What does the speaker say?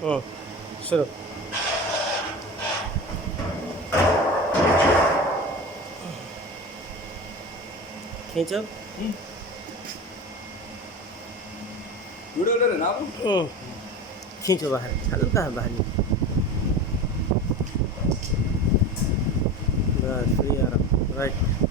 शुरू। खींचो। वीडियो ले रहे ना आप? खींचो बाहर, हल्का है बाहर। बस फ्री आ रहा, राइट।